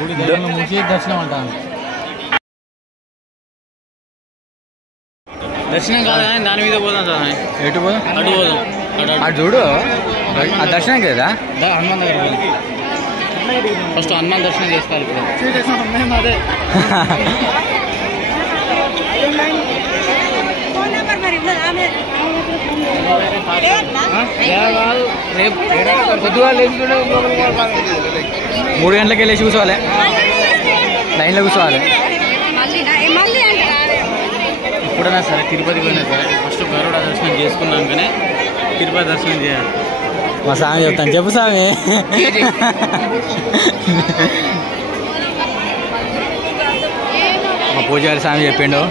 గుడి దగ్గర నుంచి దర్శనం అంటాను. దర్శనం కాదా దాని మీద పోదాం సార్. ఎటు పోదాం? అటు పోదాం. అటు చూడు ఆ దర్శనం కదా హనుమాన్ దగ్గర పోదాం. ఫస్ట్ హనుమాన్ దర్శనం చేసుకోవాలి. రేపు పొద్దుగా లేచి 3 గంటలకి వెళ్ళేసి కూర్చోవాలి. లైన్లో కూర్చోవాలి. ఎప్పుడైనా సరే తిరుపతి పోయినా సరే ఫస్ట్ గరుడ దర్శనం చేసుకున్నాకనే తిరుపతి దర్శనం చేయాలి. మా స్వామి చెప్తాను. చెప్పు స్వామి. మా పూజారి స్వామి చెప్పిండు.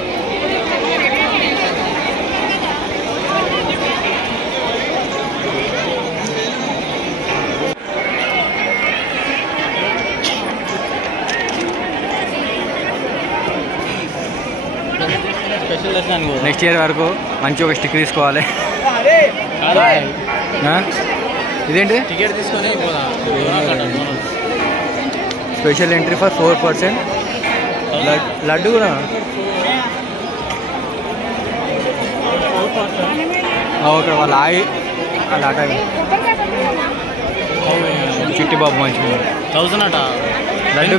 నెక్స్ట్ ఇయర్ వరకు మంచి ఒక స్టిక్ తీసుకోవాలి. ఇదేంటి టికెట్ తీసుకొని స్పెషల్ ఎంట్రీ ఫర్ 4%. లడ్డు కూడా ఇక్కడ వాళ్ళు ఆగి వాళ్ళు ఆట చిట్టి బాబు మంచిగా 1000 అట. లడ్డు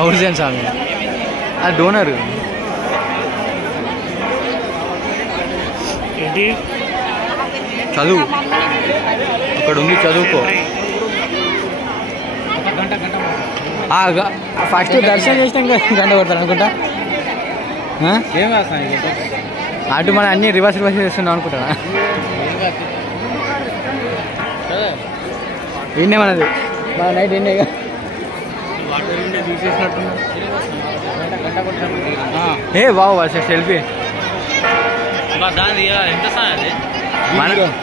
1000 స్వామి. అది డోనర్. చదువు అక్కడ ఉంది, చదువుకో. ఫస్ట్ దర్శనం చేసినాం గంట కొడతాను అనుకుంటా. అటు మనం అన్ని రివర్స్ చేస్తున్నాం అనుకుంటా. ఏంటే మనది మన నైట్ ఏంటే ఏ బాబు వర్ష సెల్ఫీ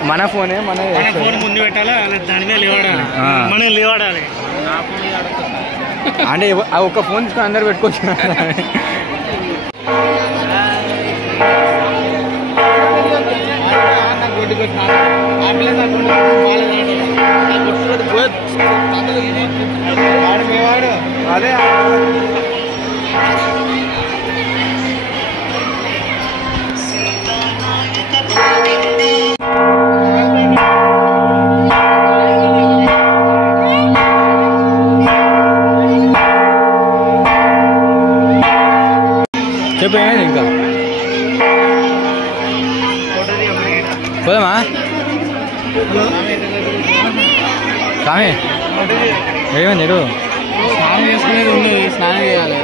మన ఫోనే మన ఫోన్ ముందు పెట్టాలి. దాని మీద లేవాడాలి, మనం లేవాడాలి. అంటే ఒక ఫోన్ తీసుకొని అందరు పెట్టుకోవచ్చు. అదే చెప్పేది ఇంకా పోదామా స్వామి? ఏమైంది ఇటు స్నానం చేసుకునేది ఉంది, స్నానం చేయాలి.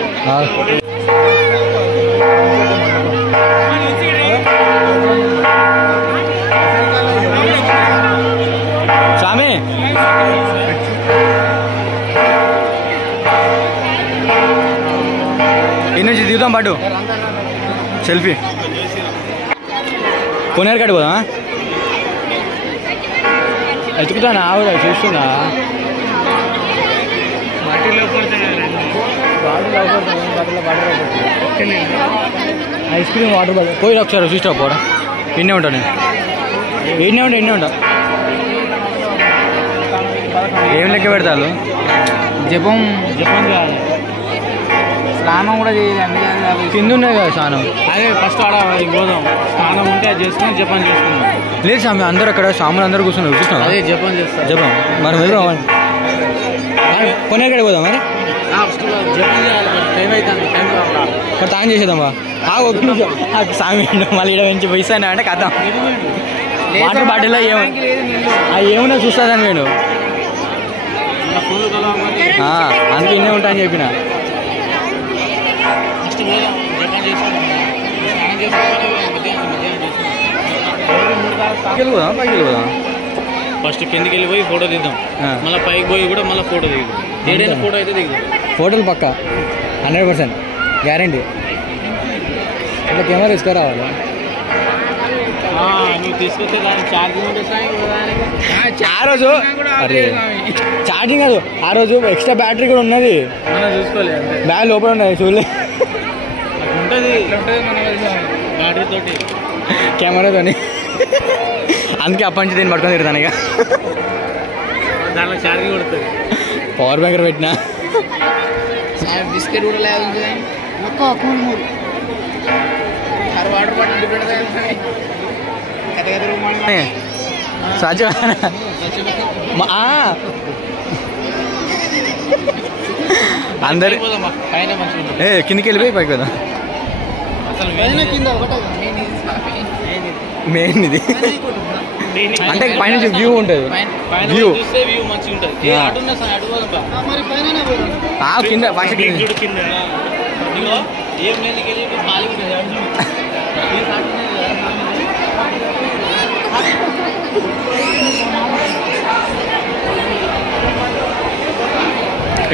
స్వామి ఇన్ని నుంచి దిగుతాం పాటు సెల్ఫీ. కొనేరు కాడికి పోదామా? ఎత్తుకుతాను ఆవిడ చూస్తున్నా. ఐస్ క్రీమ్ వాటర్ బాటిల్ పోయి ఒకసారి చూసినా పోరా. ఇన్నే ఉంటాను నేను. ఇన్నే ఉంటా. ఏం లెక్క పెడతారు? జపం చేయాలి. స్నానం కూడా చేయాలి. కింద ఉన్నాయి కదా స్నానం. అదే ఫస్ట్ ఆడ పోదాం. స్నానం ఉంటే అది చేసుకుని జపం చేసుకుందాం. లేదు స్వామి అందరూ అక్కడ స్వాములు అందరూ కూర్చున్నారు చూస్తున్నాం. అదే జపం చేస్తాం. జపం మరి వెళ్దాం. కొనేరు పోదాం మరి. జపం చేయాలి. టైం అవుతుంది. మరి తాను చేసేద్దామా? స్వామి మళ్ళీ ఇక్కడ నుంచి పోయిస్తాను అంటే కథ. వాటర్ బాటిల్లో ఏమన్నా చూస్తుందని నేను అందుకే ఇన్నే ఉంటా అని చెప్పిన. ఫస్ట్ కిందికి వెళ్ళిపోయి ఫోటో తీద్దాం. మళ్ళీ పైకి పోయి కూడా మళ్ళీ ఫోటో దిగుదాం. ఏదైనా ఫోటో అయితే దిగుదాం. ఫోటోలు పక్కా 100% గ్యారంటీ. అట్లా కెమెరా తీసుకురావాలి. నువ్వు తీసుకొస్తే దానికి ఛార్జింగ్ ఆ రోజు అరే ఛార్జింగ్ కాదు, ఆ రోజు ఎక్స్ట్రా బ్యాటరీ కూడా ఉన్నది, మనం చూసుకోలేదు అంతే. బ్యాగ్ లోపల ఉన్నది చూడలే, ఉంటుంది ఇట్లా ఉంటుంది మన బ్యాటరీ తోటి కెమెరాతోని. అందుకే అప్పటి నుంచి దీన్ని పట్టుకొని తిడతాను ఇక. దాంట్లో ఛార్జింగ్ కొడుతుంది. పవర్ బ్యాంకర్ పెట్టినా బిస్కెట్ కూడా లేదు వాటర్ బాటిల్ డిపెండ్ సాధ్యం అందరు పైన మంచిగా కిందికి వెళ్ళిపోయి పైకి కదా. అసలు మెయిన్ ఇది అంటే పైన వ్యూ ఉంటుంది, వ్యూ వ్యూ మంచిగా ఉంటుంది. కింద ఫస్ట్ ఏం నేను ఖాళీ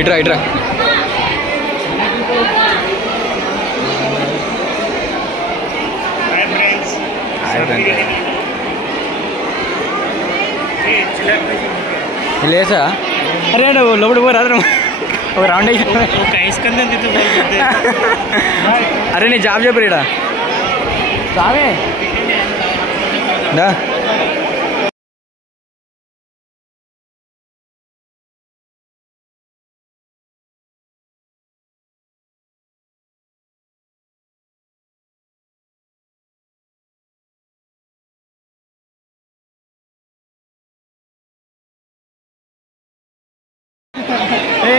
ఇట్రా ఇట్రా లేసా అరే లోపల పోయి రాదు ఒక రౌండ్ అయ్యి అరే నీ జాబ్ చెప్పరు ఇడా రావే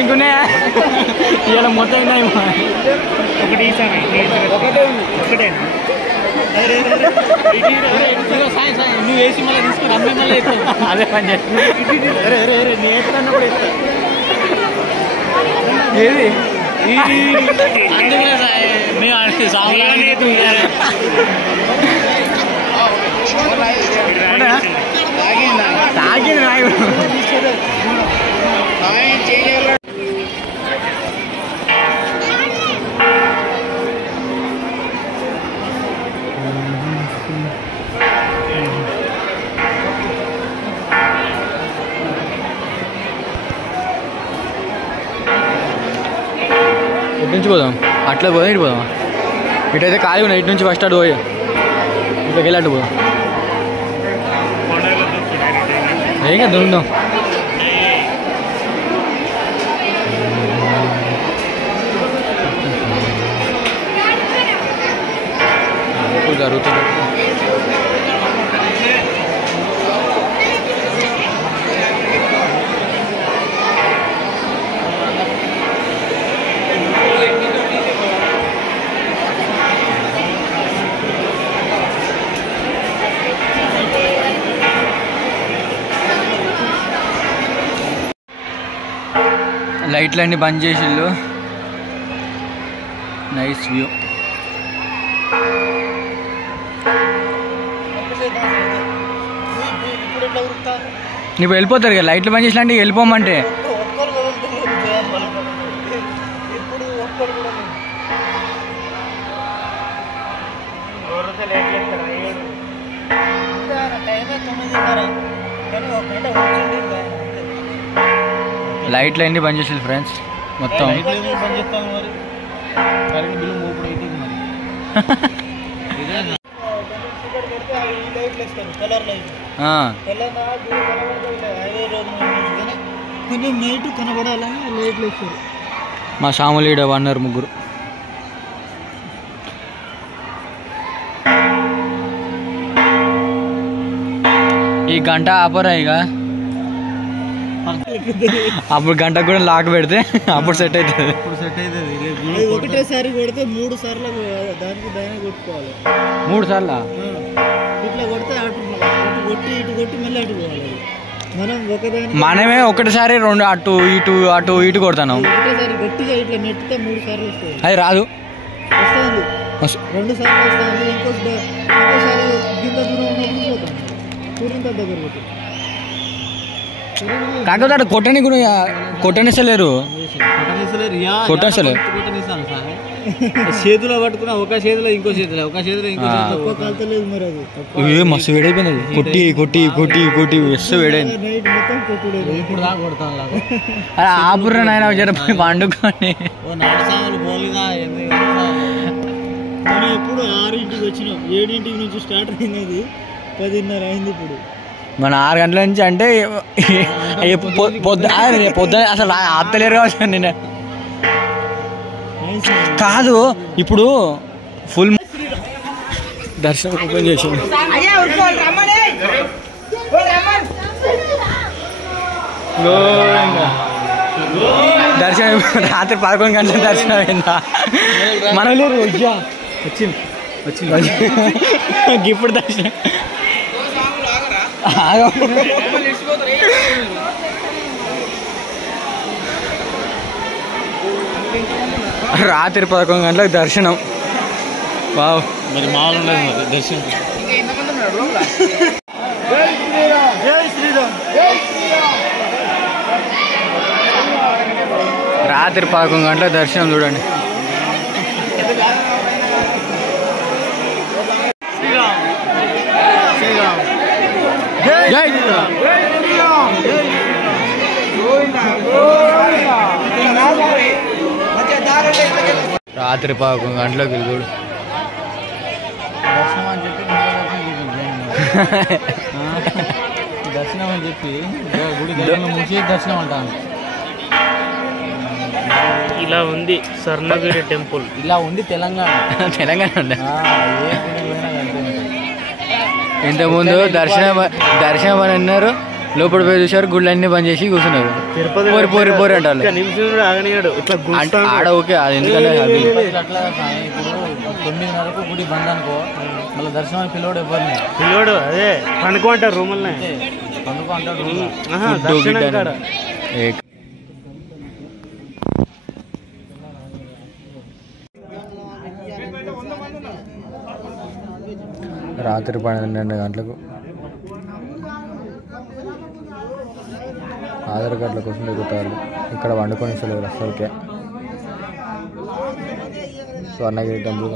ఇంకున్నాయా ఇవాళ మొత్తం ఉన్నాయి. ఒకటి ఒకటే ఉంది, ఒకటే. నువ్వు వేసి మళ్ళీ తీసుకుని అమ్మే మళ్ళీ వేస్తావు. అదే పని చేస్తా. నేర్చుకున్నప్పుడు వేస్తా. ఏది తాగింది నాయకుడు. ఇటు నుంచి పోదాం, అట్లా పోదాం, ఇటు పోదాం. ఇటైతే ఖాళీ ఉన్నాయి, ఇటు నుంచి ఫస్ట్ అటు పోయి ఇట్లా వెళ్ళి అటు పోదాం. ఏం కదా దొరుకుదాం. జరుగుతుంది లైట్లన్నీ బంద్ చేసిళ్ళు. Nice view. ఇప్పుడు వెళ్ళిపోతారు కదా, లైట్లు బంద్ చేసినా అంటే వెళ్ళిపోమంటే. లైట్లు అన్నీ బంద్ చేసేది ఫ్రెండ్స్ మొత్తం. కొంచెం నైట్ కనబడాలని లైట్లు వేస్తారు. మా సాములీడ వన్నారు ముగ్గురు. ఈ గంట ఆపరా ఇక, అప్పుడు గంట కూడా లాక్ పెడితే అప్పుడు సెట్ అవుతుంది. ఒకటేసారి కొడితే 3 సార్లు దానికి దాన్ని కొట్టుకోవాలి. 3 సార్లు ఇట్లా కొడితే అటు కొట్టి ఇటు కొట్టి మళ్ళీ అటు పోవాలి. మనమే ఒకటిసారి రెండు అటు ఇటు అటు ఇటు కొడతాను. ఒకటేసారి గట్టిగా ఇట్లా నెట్టితే 3 సార్లు వస్తుంది. అది రాదు, వస్తుంది 2 సార్లు వస్తుంది. ఇంకోసారి కింద దూరం ఉన్నప్పుడు పోతాను, సూర్యుని దగ్గర పోతాను. కాకపోతే అటు కొట్టని కూడా కొట్టనిస్తలేరు. కొట్టేస్తలే చేతిలో పట్టుకున్నా ఒక చేతిలో ఇంకో చేతిలో ఒక చేతిలో ఇంకో చేతిలో ఏ మస్తు వేడైపోయింది కొట్టి కొట్టి కొట్టి కొట్టి మస్తు వేడైంది ఇప్పుడు దాకా కొడతాను అరే ఆపుర్రా నాయన జర పండుకొని పోలిదా మనం ఎప్పుడు 6ంటికి వచ్చినాం 7ంటికి నుంచి స్టార్ట్ అయినది 10:30 అయింది ఇప్పుడు మన 6 గంటల నుంచి అంటే పొద్దున అసలు ఆపుతలేరు కావచ్చు నేను కాదు ఇప్పుడు ఫుల్ దర్శనం ఓపెన్ చేసింది దర్శనం రాత్రి 11 గంటల దర్శనం అయిందా మనం లేరు వచ్చింది ఇప్పుడు దర్శనం రాత్రి 11 గంటలకు దర్శనం వావ్ మరి మామూలు ఉండదు మరి దర్శనం రాత్రి 11 గంటలకు దర్శనం చూడండి రాత్రి 11 గంటలకు చూడు దర్శనం అని చెప్పి గుడి దగ్గర ముసి దర్శనం అంటాను ఇలా ఉంది స్వర్ణగిరి టెంపుల్ ఇలా ఉంది తెలంగాణ ఉండే ఏ గుడి పోయినా ఇంతకుముందు దర్శనం అని అన్నారు లోపల పోయి చూసారు గుళ్ళన్నీ బంద్ చేసి కూర్చున్నారు పోరి పోరి పోరి అంటారు ఆడ ఓకే అది ఎందుకంటే అట్లా ఇప్పుడు 9:30కు గుడి బంద్ అనుకో మళ్ళీ దర్శనం పిల్లోడు ఎవరిని పిల్లోడు అదే పండుకో అంటారు రూముల్నే పండుకో అంటాడు రాత్రి 12 గంటలకు ఆధార్ కార్డుల కోసం తిరుగుతారు ఇక్కడ వండుకొని సెలవులు అసలుకే స్వర్ణగిరి టెంపుల్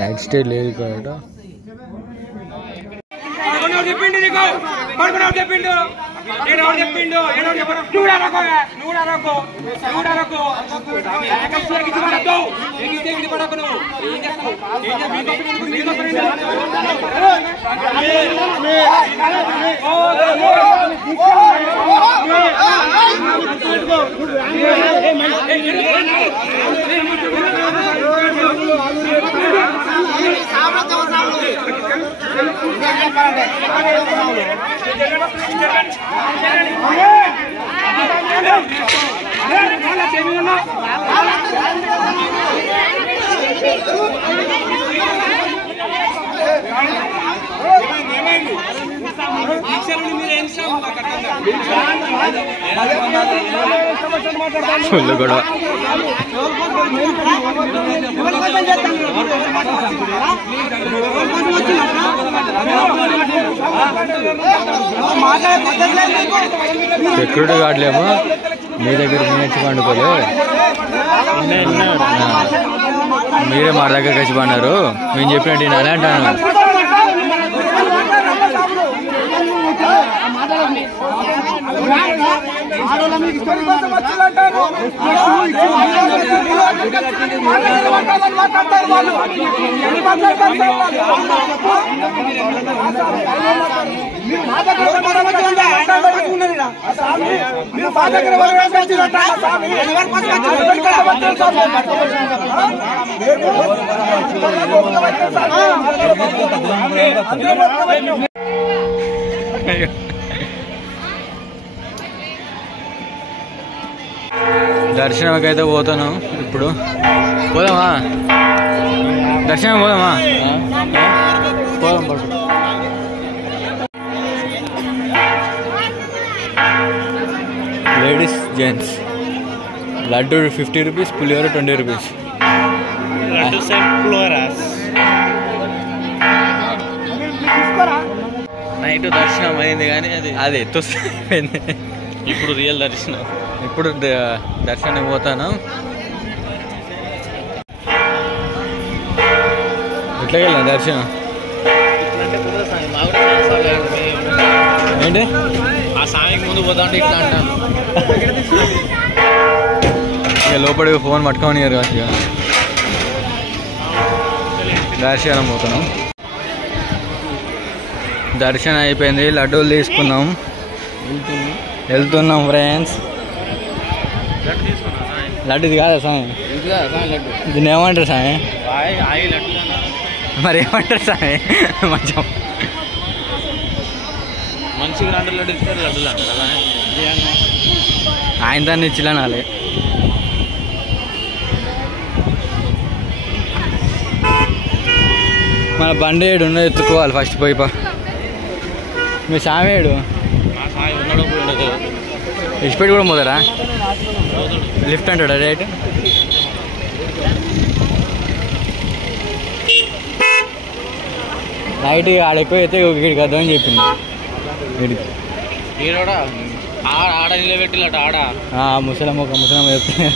నైట్ స్టే లేదు ఇక్కడ ఫుల్ కూడా సెక్యూరిటీ గార్డులేమో మీ దగ్గర నేర్చి పండుకోలే మీరే మా దగ్గర కలిసి పడినారు మేము చెప్పినట్టు నేను అంటాను దర్శనంకి అయితే పోతాను ఇప్పుడు పోదామా దర్శనం పోదామా పోదాం పట్టు లేడీస్ జెంట్స్ లడ్డు 50 రూపీస్, పులిహోర 20 రూపీస్. లడ్డు సైడ్ పులిహోర. నైట్ దర్శనం అయింది కానీ అది ఎత్తొస్తుంది. ఇప్పుడు రియల్ దర్శనం. ఇప్పుడు దర్శనానికి పోతాను. ఎట్లా వెళ్ళా దర్శనం? ఏంటి ఆ సామికి ముందు పోతా ఉంటే ఇట్లా అంటాను. ఇక లోపలికి ఫోన్ పట్టుకొని కావచ్చు. ఇక దర్శనం పోతున్నాం. దర్శనం అయిపోయింది, లడ్డూలు తీసుకున్నాం, వెళ్తున్నాం ఫ్రెండ్స్. లడ్డుది కాదా సామి? దీన్ని ఏమంటారు సామి? మరి ఏమంటారు సామి? మంచిగా మనిషికి 2 లడ్డు ఇస్తారు, లడ్డులు అంటారు. ఆయన దాన్ని ఇచ్చిలానాలి. మన బండి ఏడు ఉన్నది, ఎత్తుకోవాలి ఫస్ట్ పోయి. మీ సామి ఏడు ఇష్టపెట్టి కూడా పోతారా? లిఫ్ట్ అంటాడా రైట్? నైట్ ఆడ ఎక్కువ అయితే వీడికి అర్థమని చెప్పింది. వీడికి ఆడ నిలబెట్టిలట. ఆడ ముసలమ్మ చెప్తున్నా